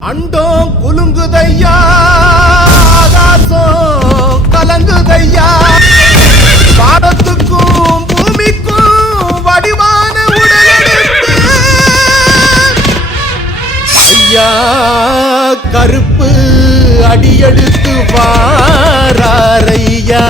அண்டோம் குலுங்குதையா, ஆகாசம் கலங்குதையா, வானத்துக்கும் பூமிக்கும் வடிவான உடலெடுத்து ஐயா கருப்பு அடியெடுத்து வாராரையா.